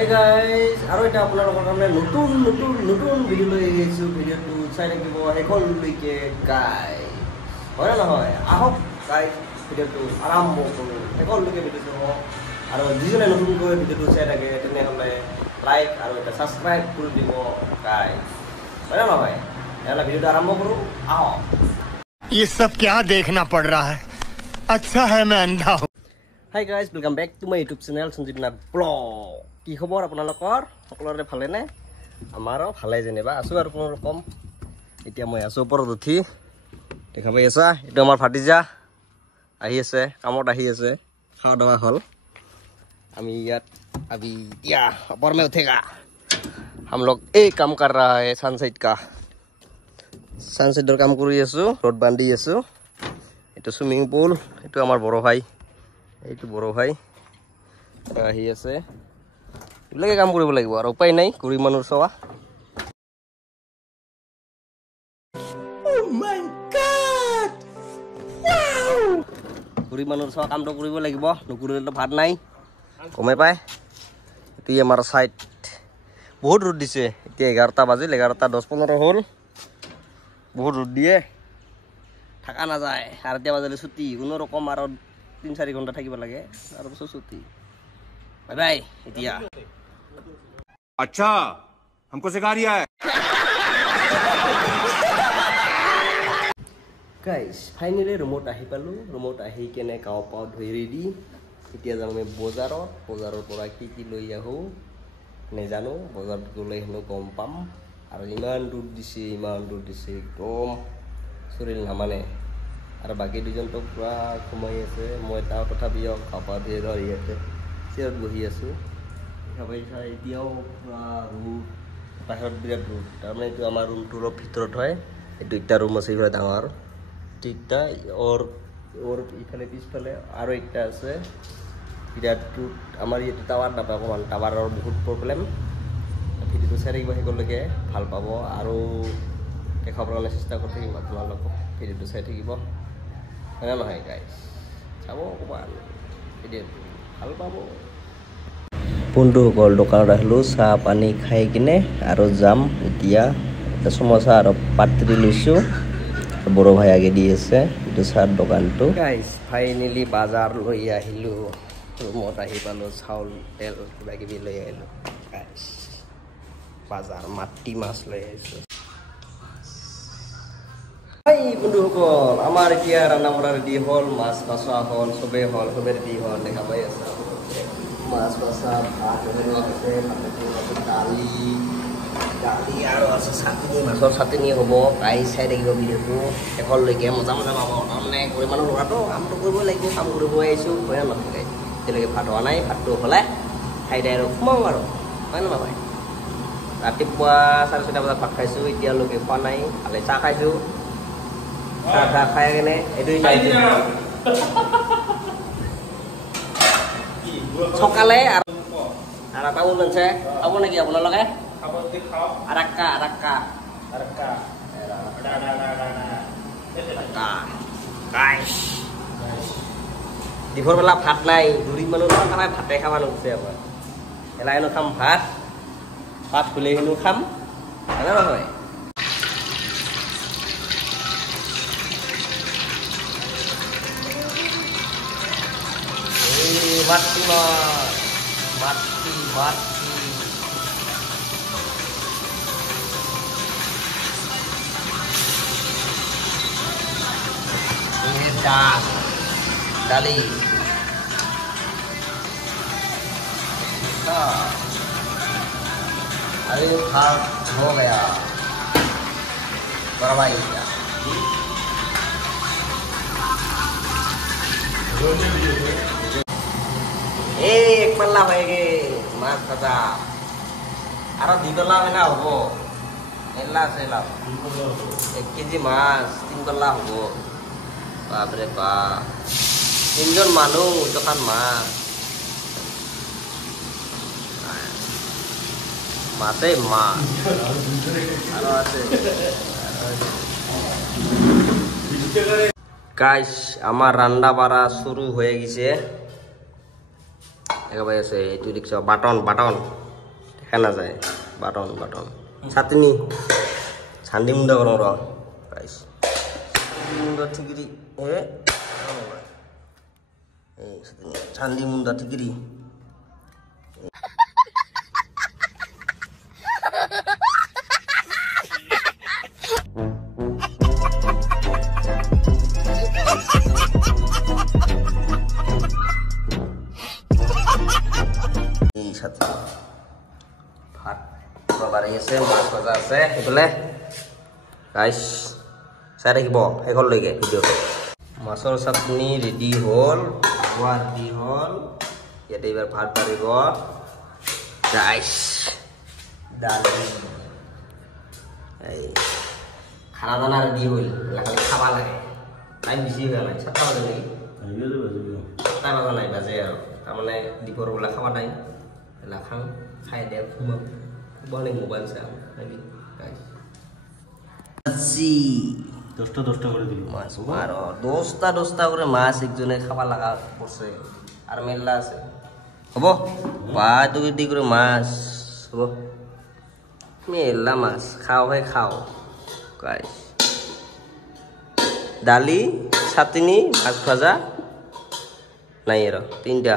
Hey guys, আৰু এটা আপোনালোকৰ কাৰণে নতুন ভিডিঅ' লৈ আহিছো। ভিডিঅ'টো চাই থাকিব শেষলৈকে গাইজ, হয় না নহয়? আহক গাইজ, ভিডিঅ'টো আৰম্ভ কৰোঁ। শেষলৈকে ভিডিঅ'টো হওক, আৰু যিজনে নতুনকৈ ভিডিঅ'টো চাই থাকে তেনেহ'লে লাইক আৰু এটা ছাবস্ক্ৰাইব কৰি দিব গাইজ, হয় না নহয়? তেনেহ'লে ভিডিঅ'টো আৰম্ভ কৰোঁ, আহক। ये सब क्या देखना पड़ रहा है? अच्छा है मैं अंधा हूँ। Hi guys, welcome back to my YouTube channel Sanjib Nath blog. কি খবৰ আপোনালোকৰ? সকলোৰে ভালেনে? আমাৰো ভালে যেনিবা আছোঁ আৰু কোনো ৰকম। এতিয়া মই আছোঁ ওপৰত উঠি, দেখা পাই আছা? এইটো আমাৰ ভাতিজা আহি আছে, কামত আহি আছে, খোৱা দোৱা হ'ল। আমি ইয়াত अभी या ऊपर में उठेगा। हम लोग एक काम कर रहा है सनसेट का। सनसेटर কাম কৰি আছো, ৰড বান্ধি আছো। এইটো সুইমিং পুল, এইটো আমাৰ বড় ভাই, এইটো বড় ভাই আহি আছে। এইবিলাকে কাম কৰিব লাগিব আৰু উপায় নাই, গৰীব মানুহৰ চোৱা। গৰীব মানুহৰ চোৱা কামটো কৰিব লাগিব, নকৰিলেতো ভাত নাই, গমেই পায়। এতিয়া আমাৰ চাইড বহুত ৰ'দ দিছে। এতিয়া 11টা বাজিল, 11টা 10-15 হ'ল। বহুত ৰ'দ দিয়ে, থাকা নাযায়। আৰু এতিয়া বাজিলে ছুটি, কোনো ৰকম আৰু 3-4 ঘণ্টা থাকিব লাগে, তাৰপিছত ছুটি। Bye bye. এতিয়া अच्छा हमको सिखा रिया है। গাইজ ফাইনেলি ৰুমত আহি পালোঁ। ৰুমত আহি কেনে গাঁও পাওঁ ধুই ৰেডি। এতিয়া যাম আমি বজাৰত। বজাৰৰ পৰা কি লৈ আহোঁ নেজানো, বজাৰত গ'লে হেনো গম পাম। আৰু ইমান দূৰ দিছে একদম চৰিল নামানে। আৰু বাকী দুজনটো পূৰা সোমাই আছে। মই তাৰ তথাপিও খাপা ধুই ধৰ ইয়াতে চেয়াৰত বহি আছোঁ। খাবাইছা এতিয়াও পূৰা ৰ'দ, বাহিৰত বিৰাট ৰ'দ। তাৰমানে এইটো আমাৰ ৰুমটো অলপ ভিতৰত হয়। এইটো একটা ৰুম আছে, ইফালে ডাঙৰ ঠিকটা ওৰ ইফালে পিছফালে আৰু একটা আছে বিৰাট ৰ'দ। আমাৰ ইয়াতে টাৱাৰ নাপায়, অকণমান টাৱাৰৰ বহুত প্ৰব্লেম। ভিডিঅ'টো চাই থাকিব, শেষলৈকে ভাল পাব আৰু দেখাবৰ কাৰণে চেষ্টা কৰি থাকিম আপোনালোকক। ভিডিঅ'টো চাই থাকিব, হয় না নহয় গাইজ? চাব অকণমান ভিডিঅ'টো, ভাল পাব। বন্ধুসকল, দোকানত আহিলোঁ, চাহ পানী খাই কিনে আৰু যাম এতিয়া। চমোচা আৰু পাত্ৰী লৈছোঁ, বড় ভাই আগে দি আছে। এইটো চাহৰ দোকানটো। গাইজ ফাইনেলি বাজাৰ লৈ আহিলোঁ। ৰুমত আহি পালোঁ, চাউল তেল কিবা কিবি লৈ আহিলোঁ। গাইজ বাজাৰ মাটি মাছ লৈ আহিছোঁ। হাই বন্ধুসকল, আমাৰ এতিয়া ৰান্ধা বঢ়া ৰেডি হ'ল, মাছ বচোৱা হ'ল, চবেই ৰেডি হ'ল। দেখা পাই আছে মাছ বচা, ভাত আছে, দালি আৰু আছে চাটনি, মাছৰ চাটনি হ'ব। গাই চাই থাকিব ভিডিঅ'টো শেষলৈকে, মজা পাব। তাৰমানে গৰীব মানুহ ল'ৰাটো কামটো কৰিবই লাগিব, কাম কৰিব আহিছোঁ, হয় না নহয়? এতিয়ালৈকে ভাত হোৱা নাই, ভাতটো হ'লে খাই দিয়ে আৰু সোমাওঁ আৰু, হয় না নহয়? ৰাতিপুৱা 4:30 বজাত ভাত খাইছোঁ, এতিয়ালৈকে খোৱা নাই। খালি চাহ খাইছোঁ, চাহ খাই কিনে এইটো সকালে আৰু এটা ওলাইছে। খাব নেকি আপোনালোকে? আৰাক্কা দীঘৰ বেলা ভাত নাই, গৰীব মানুহ নহয়, ভাতে খাব নোখোজে। আমাৰ এলা হেনো খাম ভাত খুলে হেনো খাম, হয় না নহয়? মাটি दाली अरे भात हो गया बराबर क्या एक पल्ला भएगे माछ भाजा আৰু 2 পাল্লা হয় না হ'ব। মেলা আছে, 1 কেজি মাছ 3 পাল্লা হ'ব। বাপৰে বাপ, 3জন মানুহ, দোকান মাছ মাছেই মাছ আৰু আছে। গাইজ আমাৰ ৰান্ধা বাঢ়া শুরু হয়ে গেছে। দেখা পাই আছে, এইটো দেখিছ বাটন খানা যায় বাটন বাটন চাটনি চান্দি মুন্ডা করো র গাইস মুন্ডা ঠিকরি চান্দি মুন্ডা ঠিকরি সাথে ভাত বাড়ি আছে মাছ ভাজা আছে সেইফালে গাইছ চাই থাকিব শেষলৈকে ভিডিঅ'টো মাছৰ চাটনি ৰেডি হ'ল খোৱা ৰেডি হ'ল ইয়াতে এইবাৰ ভাত বাঢ়িব গাইছ দালি এই খানা দানা ৰেডি হ'ল খালি খাব লাগে টাইম বেছি হোৱা নাই 7টা বাজে নেকি 7টা বাজা নাই বাজে আৰু তাৰমানে দীপৰ ওলা খাব time là khăn khai đẹp không không bao nhiêu một bàn sao này đi cái gì দশটা করে দিল মাছ মারো দশটা করে মাছ একজনে খাওয়া লাগা পড়ছে আর মেলা আছে হবো ভাই তো দি করে মাছ হবো মেলা মাছ খাও ভাই খাও গাইস ডালি চাটনি মাছ ভাজা নাই আর তিনটা